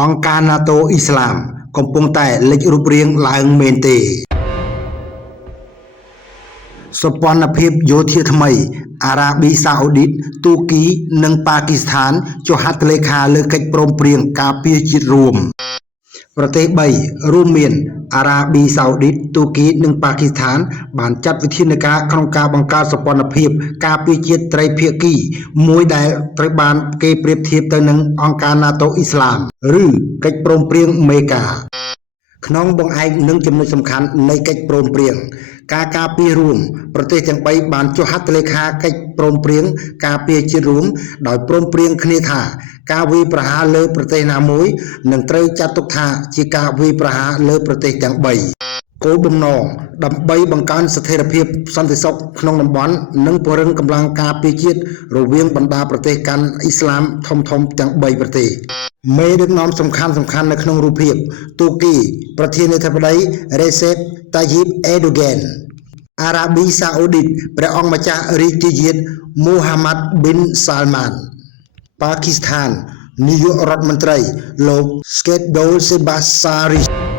អង្គការ NATO អ៊ីស្លាមកំពុងតែលេចរូបរាងឡើងមែនទេសម្ព័ន្ធភាពយោធាថ្មីអារ៉ាប៊ីសាអូឌីតទូគីនិងប៉ាគីស្ថានចុះហត្ថលេខាលើកិច្ចព្រមព្រៀងការពារជាតិរួមប្រទេស3រួមមានអារ៉ាប៊ីសាអូឌីតទូគីនិងប៉ាគីស្ថានបានចាត់វិធានការក្នុងការបង្កើតសម្ព័ន្ធភាពការពារជាតិត្រីភាគីមួយដែលត្រូវបានគេប្រៀបធៀបទៅនឹងអង្គការ NATO អ៊ីស្លាមឬកិច្ចព្រមព្រៀងមេកាក្នុងបង្អែកនឹងចំណុចសំខាន់នៃកិច្ចព្រមព្រៀងការការពាររួមប្រទេសទាំង3បានចុះហត្ថលេខាកិច្ចព្រមព្រៀងការពារជាតិរួមដោយព្រមព្រៀងគ្នាថាការវាយប្រហារលើប្រទេសណាមួយនឹងត្រូវចាត់ទុកថាជាការវាយប្រហារលើប្រទេសទាំង3គោលបំណងដើម្បីបង្កើនស្ថិរភាពសន្តិសុខក្នុងតំបន់និងពង្រឹងកម្លាំងការពារជាតិរវាងបណ្ដាប្រទេសកាន់អ៊ីស្លាមធំៗទាំង3ប្រទេសមេដឹកនាំសំខាន់នៅក្នុងរូបភាពទូគីប្រធានាធិបតីរ៉េសេបតាយីបអេដូហ្គេនអារ៉ាប៊ីសាអូឌីតព្រះអង្គម្ចាស់រាជាជាតិមូហាម៉ាត់ប៊ីនសាល់ម៉ានប៉ាគីស្ថាននាយករដ្ឋមន្ត្រីលោកស្កេតដូសេបាសារី